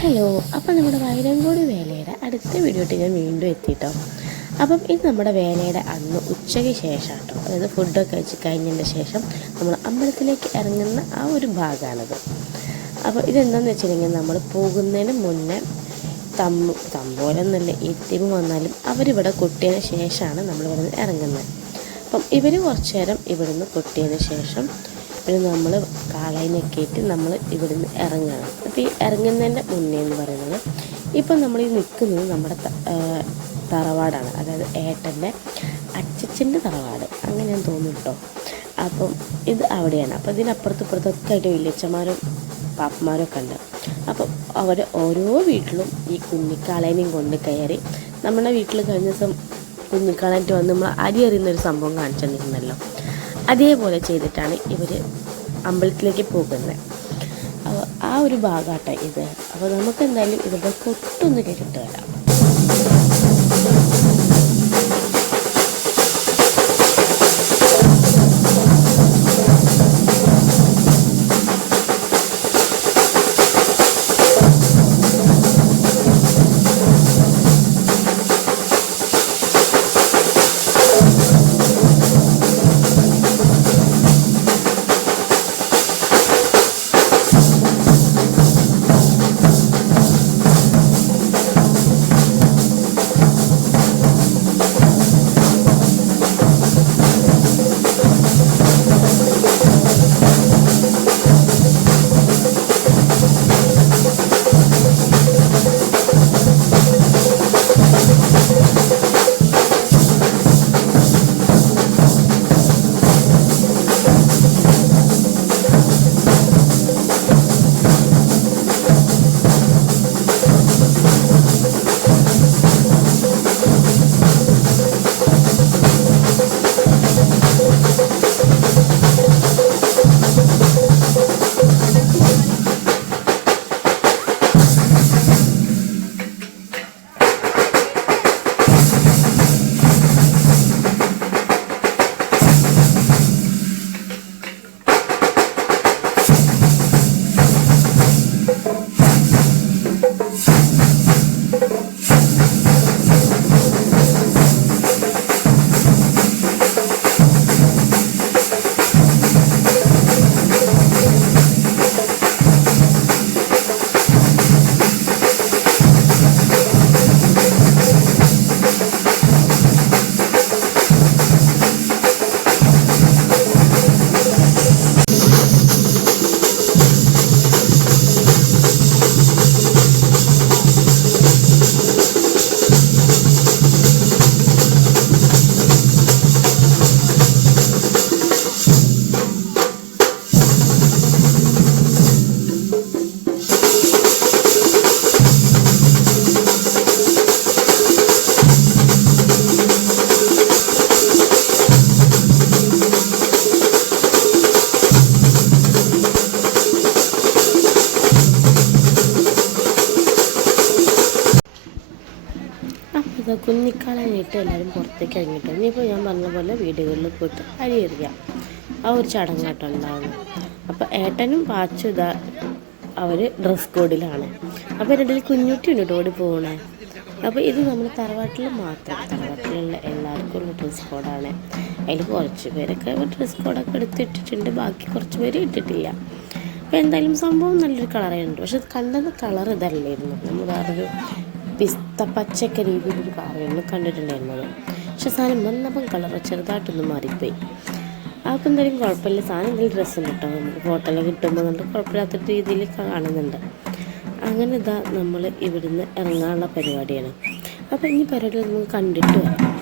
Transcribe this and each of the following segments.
Hello, അപ്പോൾ നമ്മുടെ വൈരങ്കോട് വേലയുടെ അടുത്ത വീഡിയോട്ട് ഞാൻ വീണ്ടും എത്തിയിട്ടോ. അപ്പം ഇത് നമ്മുടെ വേലയുടെ അന്ന് ഉച്ചയ്ക്ക് ശേഷം കേട്ടോ, അതായത് ഫുഡൊക്കെ കഴിച്ച് കഴിഞ്ഞതിന് ശേഷം നമ്മൾ അമ്പലത്തിലേക്ക് ഇറങ്ങുന്ന ആ ഒരു ഭാഗമാണിത്. അപ്പോൾ ഇതെന്താണെന്ന് വെച്ചിട്ടുണ്ടെങ്കിൽ നമ്മൾ പോകുന്നതിന് മുന്നേ തമ്പോലൊന്നുമില്ല, എത്തിയും വന്നാലും അവരിവിടെ കൊട്ടിയതിന് ശേഷമാണ് നമ്മളിവിടെ നിന്ന് ഇറങ്ങുന്നത്. അപ്പം ഇവർ കുറച്ച് നേരം ഇവിടുന്ന് കൊട്ടിയതിന് ശേഷം പിന്നെ നമ്മൾ കാളയിനൊക്കെ ആയിട്ട് നമ്മൾ ഇവിടുന്ന് ഇറങ്ങണം. അപ്പോൾ ഈ ഇറങ്ങുന്നതിൻ്റെ മുന്നേ എന്ന് പറയുന്നത് ഇപ്പം നമ്മൾ ഈ നിൽക്കുന്നത് നമ്മുടെ തറവാടാണ്, അതായത് ഏട്ടൻ്റെ അച്ചച്ചൻ്റെ തറവാട്, അങ്ങനെയാണ് തോന്നുന്നു കേട്ടോ. അപ്പം ഇത് അവിടെയാണ്. അപ്പോൾ ഇതിനപ്പുറത്തും ആയിട്ട് വലിയച്ഛന്മാരും പാപ്പന്മാരും ഒക്കെ ഉണ്ട്. അപ്പം അവർ ഓരോ വീട്ടിലും ഈ കുഞ്ഞിക്കാളേനെയും കൊണ്ട് കയറി നമ്മുടെ വീട്ടിൽ കഴിഞ്ഞ ദിവസം കുഞ്ഞിക്കാളായിട്ട് വന്ന് നമ്മൾ അരി എറിയുന്നൊരു സംഭവം കാണിച്ചു തന്നിരുന്നല്ലോ, അതേപോലെ ചെയ്തിട്ടാണ് ഇവർ അമ്പലത്തിലേക്ക് പോകുന്നത്. അപ്പോൾ ആ ഒരു ഭാഗമാട്ടോ ഇത്. അപ്പോൾ നമുക്ക് എന്തായാലും ഇവരുടെ കൊട്ടൊന്ന് കേട്ടിട്ട് വരാം. കുഞ്ഞിക്കാളാനായിട്ട് എല്ലാവരും പുറത്തേക്ക് ഇറങ്ങിയിട്ട് ഇനിയിപ്പോൾ ഞാൻ പറഞ്ഞ പോലെ വീടുകളിൽ പോയിട്ട് അരി എറിയാം, ആ ഒരു ചടങ്ങാട്ടം ഉണ്ടാകുന്നത്. അപ്പോൾ ഏട്ടനും പാച്ചും ഇതാ അവർ ഡ്രസ് കോഡിലാണ്. അപ്പോൾ ഇതിൽ കുഞ്ഞുട്ടി ഉണ്ട് ഓടി പോകണേ. അപ്പോൾ ഇത് നമ്മൾ തറവാട്ടിലുള്ള എല്ലാവർക്കും ഉള്ള ഡ്രസ് കോഡാണ്. അതിൽ കുറച്ച് പേരൊക്കെ ഡ്രസ് കോഡൊക്കെ എടുത്തിട്ടിട്ടുണ്ട്, ബാക്കി കുറച്ച് പേര് ഇട്ടിട്ടില്ല. അപ്പോൾ എന്തായാലും സംഭവം നല്ലൊരു കളറുണ്ട്. പക്ഷെ കണ്ടത് കളർ ഇതല്ലായിരുന്നു, നമ്മൾ വേറൊരു പിസ്ത പച്ചക്ക രീതിയിലൊരു കളറായിരുന്നു കണ്ടിട്ടുണ്ടായിരുന്നത്. പക്ഷെ സാധനം വന്നപ്പം കളർ ചെറുതായിട്ടൊന്ന് മാറിപ്പോയി. അതൊക്കെ എന്തായാലും കുഴപ്പമില്ല, സാധനം എന്തെങ്കിലും ഡ്രസ്സും കിട്ടും, നമുക്ക് ഫോട്ടോയിൽ കിട്ടുമ്പോൾ നല്ല കുഴപ്പമില്ലാത്ത രീതിയിൽ കാണുന്നുണ്ട്. അങ്ങനെ ഇതാ നമ്മൾ ഇവിടുന്ന് ഇറങ്ങാനുള്ള പരിപാടിയാണ്. അപ്പോൾ ഈ പരിപാടി നമുക്ക് കണ്ടിട്ട് വരാം.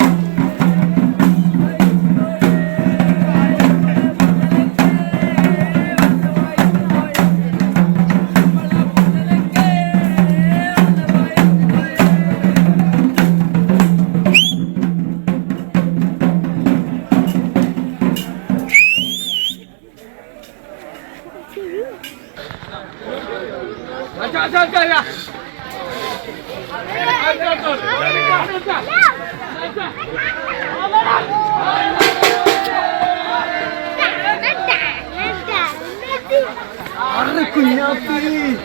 Arre, cuñati!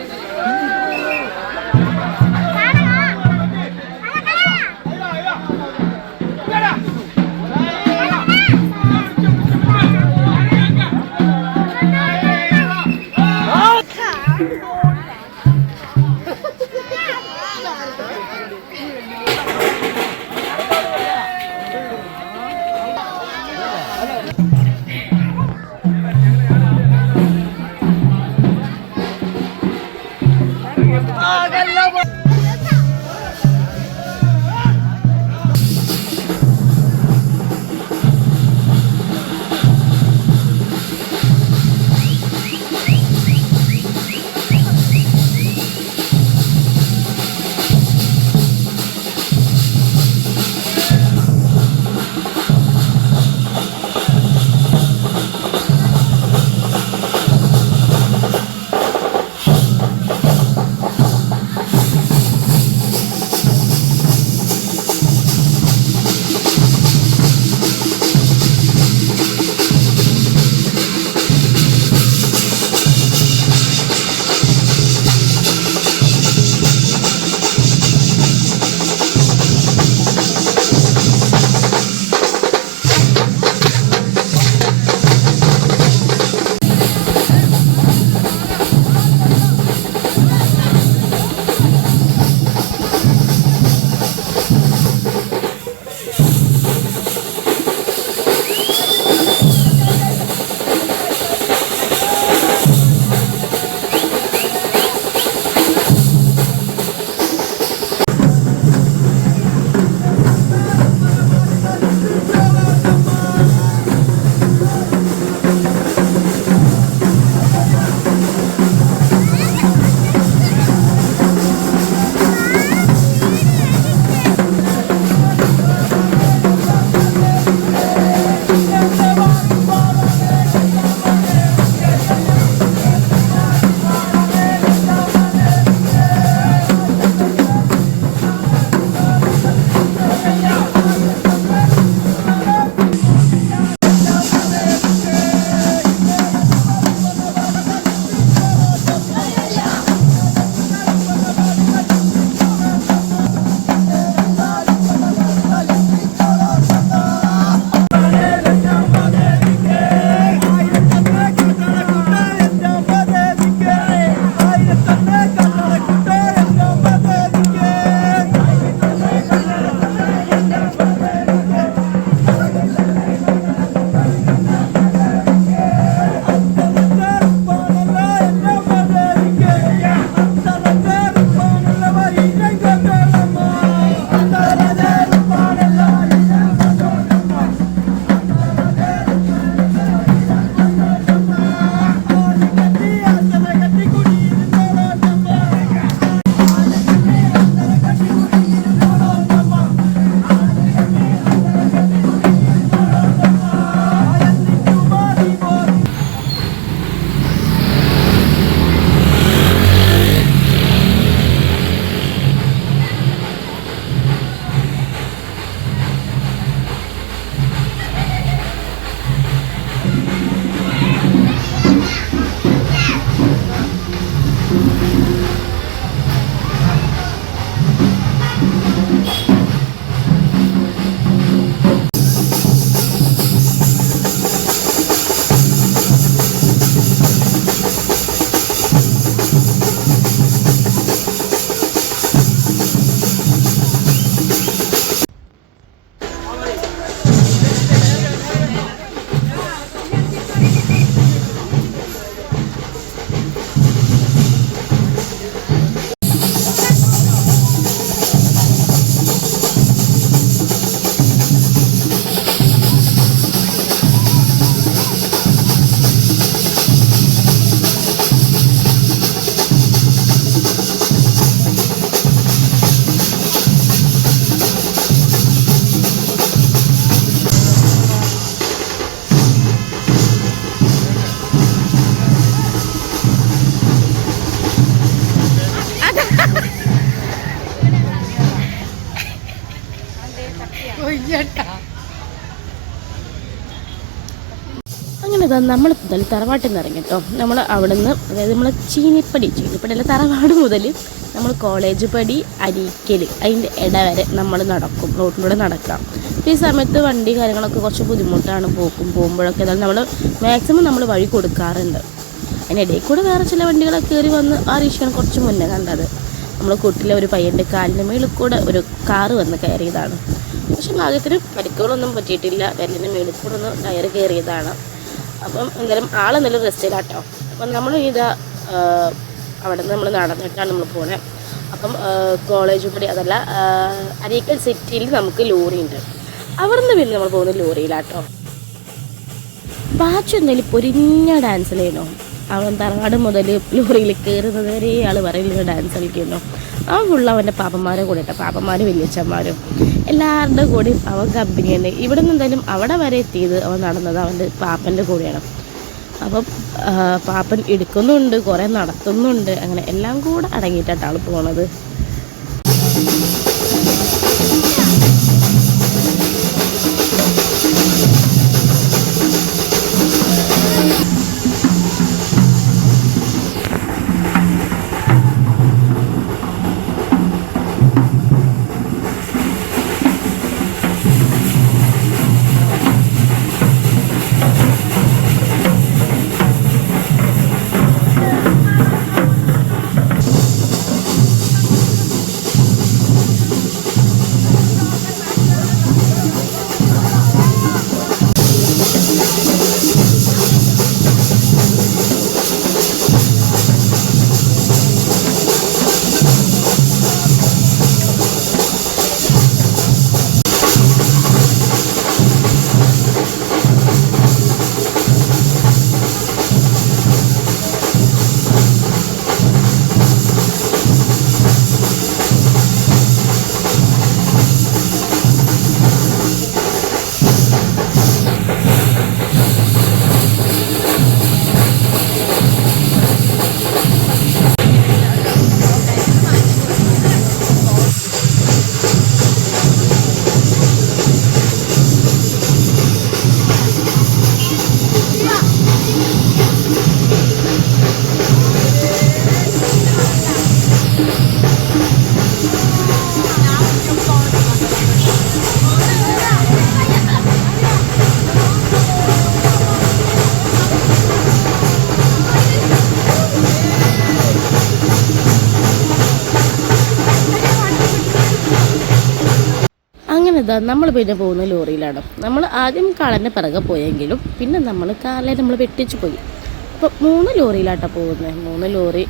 അങ്ങനെ നമ്മൾ മുതൽ തറവാട്ടിൽ നിന്ന് ഇറങ്ങി കേട്ടോ. നമ്മൾ അവിടെ നിന്ന്, അതായത് നമ്മൾ ചീനിപ്പടിയല്ല, തറവാട് മുതൽ നമ്മൾ കോളേജ് പടി അരീക്കൽ അതിൻ്റെ ഇട വരെ നമ്മൾ നടക്കും, റോഡിലൂടെ നടക്കാം. അപ്പോൾ ഈ സമയത്ത് വണ്ടി കാര്യങ്ങളൊക്കെ കുറച്ച് ബുദ്ധിമുട്ടാണ് പോകുമ്പോഴൊക്കെ. എന്നാലും നമ്മൾ മാക്സിമം നമ്മൾ വഴി കൊടുക്കാറുണ്ട്. അതിനിടയിൽ കൂടെ വേറെ ചില വണ്ടികളൊക്കെ കയറി വന്ന് ആ റീഷാണ് കുറച്ച് മുന്നേ കണ്ടത്. നമ്മൾ കൂട്ടിലെ ഒരു പയ്യൻ്റെ കാലിൻ്റെ മേളിൽ കൂടെ ഒരു കാറ് വന്ന് കയറിയതാണ്. പക്ഷെ ഭാഗ്യത്തിന് പരിക്കുകളൊന്നും പറ്റിയിട്ടില്ല. വിരലിൻ്റെ മേളിൽ കൂടെ ഒന്ന് ടയർ കയറിയതാണ്. അപ്പം എന്തായാലും ആളെന്തായാലും റെസ്റ്റിലാട്ടോ. അപ്പം നമ്മൾ ഇതാ അവിടെ നിന്ന് നമ്മൾ നടന്നിട്ടാണ് നമ്മൾ പോകുന്നത്. അപ്പം കോളേജ് പടി അതല്ല അരീക്കൽ സിറ്റിയിൽ നമുക്ക് ലോറി ഉണ്ട്. അവിടെ നിന്ന് പിന്നെ നമ്മൾ പോകുന്നത് ലോറിയിലാട്ടോ. പാച്ചു എന്തായാലും പൊരിഞ്ഞ ഡാൻസ് കളിക്കണോ. അവൻ തറവാട് മുതൽ ലോറിയിൽ കയറുന്നത് വരെ ആൾ പറയുന്നത് ഡാൻസ് കളിക്കുന്നു. അവൻ ഫുള്ള് അവൻ്റെ പാപ്പന്മാരെ കൂടെ കേട്ടോ, പാപ്പന്മാരും വലിയച്ഛന്മാരും എല്ലാവരുടെ കൂടെയും അവൻ കമ്പനിയുണ്ട്. ഇവിടെ നിന്ന് എന്തായാലും അവിടെ വരെ എത്തിയത് അവൻ നടന്നത് അവൻ്റെ പാപ്പൻ്റെ കൂടെയാണ്. അപ്പം പാപ്പൻ എടുക്കുന്നുണ്ട്, കുറേ നടത്തുന്നുണ്ട്, അങ്ങനെ എല്ലാം കൂടെ അടങ്ങിയിട്ടാണ് ആൾ പോണത്. നമ്മൾ പിന്നെ പോകുന്ന ലോറിയിലാണ്. നമ്മൾ ആദ്യം കാളൻ്റെ പിറകെ പോയെങ്കിലും പിന്നെ നമ്മൾ കാളെ നമ്മൾ വെട്ടിച്ച് പോയി. അപ്പം 3 ലോറിയിലാട്ടോ പോകുന്നത്. 3 ലോറി,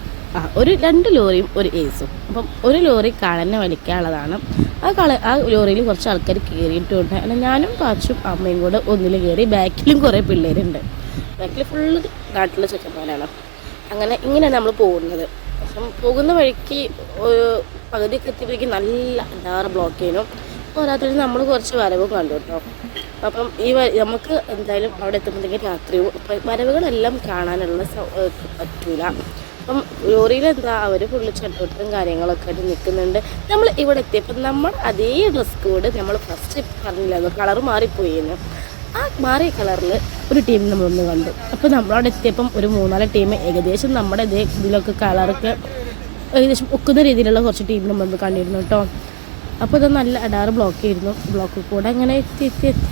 ഒരു 2 ലോറിയും ഒരു ഏസും. അപ്പം ഒരു ലോറി കാളനെ വലിക്കാനുള്ളതാണ്. ആ ലോറിയിൽ കുറച്ച് ആൾക്കാർ കയറിയിട്ടുണ്ട്. അങ്ങനെ ഞാനും പാച്ചും അമ്മയും കൂടെ ഒന്നിൽ കയറി. ബാക്കിലും കുറേ പിള്ളേരുണ്ട്. ബാക്കിൽ ഫുള്ള് നാട്ടിലെ ചെക്കന്മാരാണ്. അങ്ങനെ ഇങ്ങനെയാണ് നമ്മൾ പോകുന്നത്. അപ്പം പോകുന്ന വഴിക്ക് പകുതിയൊക്കെ എത്തിയപ്പോഴേക്കും നല്ല ഡാറ് ബ്ലോക്ക് ചെയ്യുന്നു. പോരാത്തൊരു നമ്മൾ കുറച്ച് വരവ് കണ്ടു കേട്ടോ. അപ്പം നമുക്ക് എന്തായാലും അവിടെ എത്തുമ്പോഴത്തേക്കും രാത്രിയും വരവുകളെല്ലാം കാണാനുള്ള പറ്റൂല. അപ്പം ലോറിയിൽ എന്താ അവർ ഫുള്ള് ചട്ടോട്ടും കാര്യങ്ങളൊക്കെ ആയിട്ട് നിൽക്കുന്നുണ്ട്. നമ്മൾ ഇവിടെ എത്തിയപ്പോൾ നമ്മൾ അതേ ഡ്രസ് കോഡ് നമ്മൾ ഫസ്റ്റ് പറഞ്ഞില്ലായിരുന്നു, കളർ മാറിപ്പോയിരുന്നു. ആ മാറിയ കളറിൽ ഒരു ടീം നമ്മളൊന്ന് കണ്ടു. അപ്പോൾ നമ്മളവിടെ എത്തിയപ്പം ഒരു 3-4 ടീം ഏകദേശം നമ്മുടെ ഇതിലൊക്കെ കളറൊക്കെ ഏകദേശം ഒക്കുന്ന രീതിയിലുള്ള കുറച്ച് ടീം നമ്മളൊന്ന് കണ്ടിരുന്നു കേട്ടോ. അപ്പോൾ ഇത് നല്ല അടാറ് ബ്ലോക്ക് ആയിരുന്നു. ബ്ലോക്കിൽ കൂടെ അങ്ങനെ എത്തി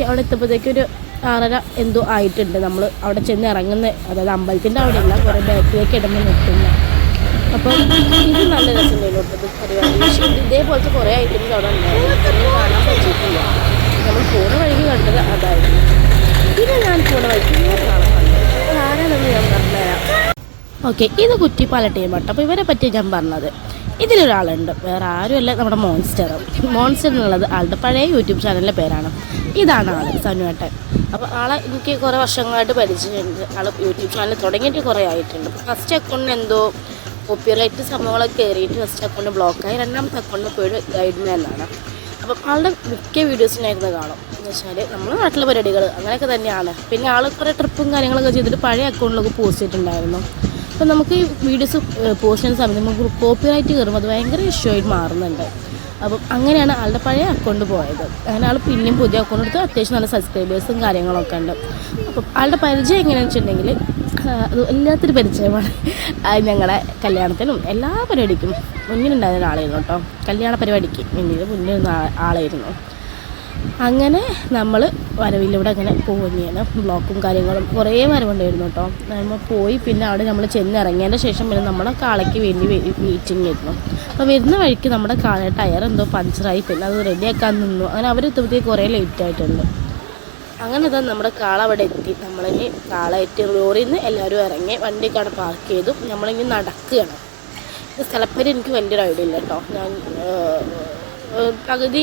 അവിടെ എത്തുമ്പോഴത്തേക്കും ഒരു 6:30 എന്തോ ആയിട്ടുണ്ട്. നമ്മൾ അവിടെ ചെന്ന് ഇറങ്ങുന്ന, അതായത് അമ്പലത്തിൻ്റെ അവിടെയല്ല, കുറേ ബാക്കിലേക്ക് ഇടുമ്പോൾ നിൽക്കുന്നത്. അപ്പം ഇത് നല്ല രസമുണ്ടായിരുന്നു പരിപാടി. ഇതേപോലത്തെ കുറേ ഐറ്റംസ് അവിടെ ഉണ്ടായിരുന്നു. കാണാൻ പറ്റിയിട്ടില്ല. നമ്മൾ പോണ വഴിക്ക് കണ്ടത് അതായിരുന്നു. പിന്നെ ഞാൻ പോണ വഴിക്ക് കാണാൻ കണ്ടത് ആരാണെന്ന് ഞാൻ പറഞ്ഞുതരാം. ഓക്കെ, ഇത് കുറ്റിപ്പാല ടീമാട്ടോ. അപ്പോൾ ഇവരെ പറ്റി ഞാൻ പറഞ്ഞത്. ഇതിലൊരാളുണ്ട്, വേറെ ആരുമല്ല, നമ്മുടെ മോൺസ്റ്റർ എന്നുള്ളത് ആളുടെ പഴയ യൂട്യൂബ് ചാനലിൻ്റെ പേരാണ്. ഇതാണ് ആൾ, സനുവേട്ടൻ. അപ്പോൾ ആളെ എനിക്ക് കുറേ വർഷങ്ങളായിട്ട് പരിചയമുണ്ട്. ആൾ യൂട്യൂബ് ചാനൽ തുടങ്ങിയിട്ട് കുറേ ആയിട്ടുണ്ട്. ഫസ്റ്റ് അക്കൗണ്ടിന് എന്തോ കോപ്പിറൈറ്റ് സംഭവങ്ങളൊക്കെ കയറിയിട്ട് ഫസ്റ്റ് അക്കൗണ്ട് ബ്ലോക്കായി. രണ്ടാമത്തെ അക്കൗണ്ടിന് പോയി ഗൈഡ്മാനാണ്. അപ്പം ആളുടെ മിക്ക വീഡിയോസിനായിരുന്നു കാണും. എന്ന് വെച്ചാൽ നമ്മുടെ നാട്ടിലെ പരിപാടികൾ അങ്ങനെയൊക്കെ തന്നെയാണ്. പിന്നെ ആൾ കുറേ ട്രിപ്പും കാര്യങ്ങളൊക്കെ ചെയ്തിട്ട് പഴയ അക്കൗണ്ടിലൊക്കെ പോസ്റ്റ് ചെയ്തിട്ടുണ്ടായിരുന്നു. അപ്പം നമുക്ക് ഈ വീഡിയോസ് പോസ്റ്റ് ചെയ്യുന്ന സമയത്ത് നമുക്ക് കോപ്പിറൈറ്റ് കയറുമ്പോൾ അത് ഭയങ്കര ഇഷ്യൂ ആയിട്ട് മാറുന്നുണ്ട്. അപ്പം അങ്ങനെയാണ് ആളുടെ പഴയ അക്കൗണ്ട് പോയത്. അങ്ങനെ ആൾ പിന്നെയും പുതിയ അക്കൗണ്ട് എടുത്ത് അത്യാവശ്യം നല്ല സബ്സ്ക്രൈബേഴ്സും കാര്യങ്ങളൊക്കെ ഉണ്ട്. അപ്പം ആളുടെ പരിചയം എങ്ങനെയാണെന്ന് വെച്ചിട്ടുണ്ടെങ്കിൽ അത് എല്ലാത്തിനും പരിചയമാണ്. ഞങ്ങളുടെ കല്യാണത്തിനും എല്ലാ പരിപാടിക്കും മുന്നിലുണ്ടായിരുന്ന ഒരാളായിരുന്നു കേട്ടോ. കല്യാണ പരിപാടിക്ക് മുന്നിൽ ആളായിരുന്നു. അങ്ങനെ നമ്മൾ വരവിലൂടെ അങ്ങനെ പോവുകയാണ്. ബ്ലോക്കും കാര്യങ്ങളും കുറേ വരവുണ്ടായിരുന്നു കേട്ടോ. നമ്മൾ പോയി പിന്നെ അവിടെ നമ്മൾ ചെന്നിറങ്ങിയതിൻ്റെ ശേഷം പിന്നെ നമ്മുടെ കാളയ്ക്ക് വേണ്ടി മീറ്റിംഗ് ആയിരുന്നു. അപ്പോൾ വരുന്ന വഴിക്ക് നമ്മുടെ കാള ടയർ എന്തോ പഞ്ചറായി, പിന്നെ അത് റെഡിയാക്കാൻ നിന്നു. അങ്ങനെ അവരെത്തുമ്പോഴത്തേക്ക് കുറേ ലേറ്റ് ആയിട്ടുണ്ട്. അങ്ങനെ ഇതാ നമ്മുടെ കാള അവിടെ എത്തി. നമ്മളിനി കാള എത്തി ലോറിയിൽ നിന്ന് എല്ലാവരും ഇറങ്ങി വണ്ടിക്കാണ് പാർക്ക് ചെയ്തു. നമ്മളിനി നടക്കുകയാണ്. സ്ഥലപ്പേര് എനിക്ക് വലിയൊരു ഐഡിയ ഇല്ല കേട്ടോ. ഞാൻ പകുതി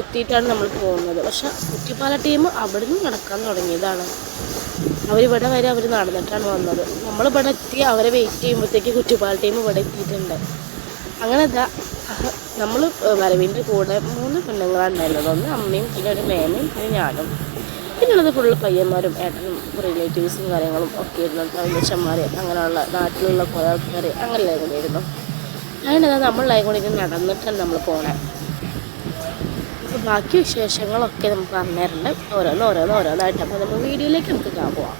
എത്തിയിട്ടാണ് നമ്മൾ പോകുന്നത്. പക്ഷെ കുറ്റിപ്പാല ടീം അവിടെ നിന്ന് നടക്കാൻ തുടങ്ങിയതാണ്. അവരിവിടെ വരെ അവർ നടന്നിട്ടാണ് വന്നത്. നമ്മളിവിടെ എത്തി അവരെ വെയിറ്റ് ചെയ്യുമ്പോഴത്തേക്ക് കുറ്റിപ്പാല ടീം ഇവിടെ എത്തിയിട്ടുണ്ട്. അങ്ങനെ നമ്മൾ വരവിൻ്റെ കൂടെ 3 പെണ്ണുങ്ങളാണുണ്ടായിരുന്നത്. ഒന്ന് അമ്മയും, പിന്നെ ഒരു മേമയും, പിന്നെ ഞാനും. പിന്നുള്ളത് ഫുള്ള് പയ്യന്മാരും ഏട്ടനും റിലേറ്റീവ്സും കാര്യങ്ങളും ഒക്കെ ഇരുന്നു. തമിഴച്ചന്മാർ, അങ്ങനെയുള്ള നാട്ടിലുള്ള കുറേ ആൾക്കാർ അങ്ങനെല്ലാം കൂടിയായിരുന്നു. അങ്ങനെ നമ്മളെല്ലാം കൂടി നടന്നിട്ടാണ് നമ്മൾ പോണേ. അപ്പോൾ ബാക്കി വിശേഷങ്ങളൊക്കെ നമുക്ക് പറഞ്ഞിട്ടുണ്ട് ഓരോന്നായിട്ട്. അപ്പോൾ നമ്മൾ വീഡിയോയിലേക്ക് നമുക്ക് പോവാം.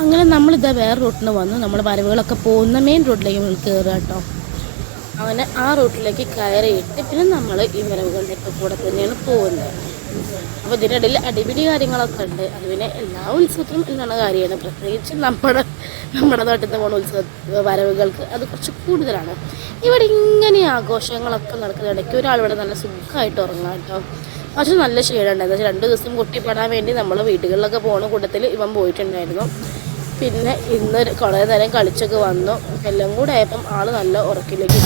അങ്ങനെ നമ്മളിതാ വേറെ റൂട്ടിന് വന്നു. നമ്മൾ വരവുകളൊക്കെ പോകുന്ന മെയിൻ റൂട്ടിലേക്ക് നമ്മൾ കയറുക കേട്ടോ. അങ്ങനെ ആ റൂട്ടിലേക്ക് കയറിയിട്ട് പിന്നെ നമ്മൾ ഈ വരവുകളുടെയൊക്കെ കൂടെ തന്നെയാണ് പോകുന്നത്. അപ്പോൾ ഇതിനിടയിൽ അടിപിടി കാര്യങ്ങളൊക്കെ ഉണ്ട്. അത് പിന്നെ എല്ലാ ഉത്സവത്തിനും എന്നുള്ള കാര്യമാണ്. പ്രത്യേകിച്ച് നമ്മുടെ നാട്ടിൽ നിന്ന് പോകുന്ന വരവുകൾക്ക് അത് കുറച്ച് കൂടുതലാണ്. ഇവിടെ ഇങ്ങനെ ആഘോഷങ്ങളൊക്കെ നടക്കുന്ന ഇടയ്ക്ക് ഒരാളിവിടെ നല്ല സുഖമായിട്ട് ഉറങ്ങാം കേട്ടോ. പക്ഷെ നല്ല ക്ഷീണമുണ്ടായിരുന്നു. 2 ദിവസം കുട്ടിപ്പെടാൻ വേണ്ടി നമ്മൾ വീടുകളിലൊക്കെ പോകുന്ന കൂട്ടത്തിൽ ഇവൻ പോയിട്ടുണ്ടായിരുന്നു. പിന്നെ ഇന്ന് കുറേ നേരം കളിച്ചൊക്കെ വന്നു. എല്ലാം കൂടെ ആയപ്പം ആൾ നല്ല ഉറക്കിലേക്ക്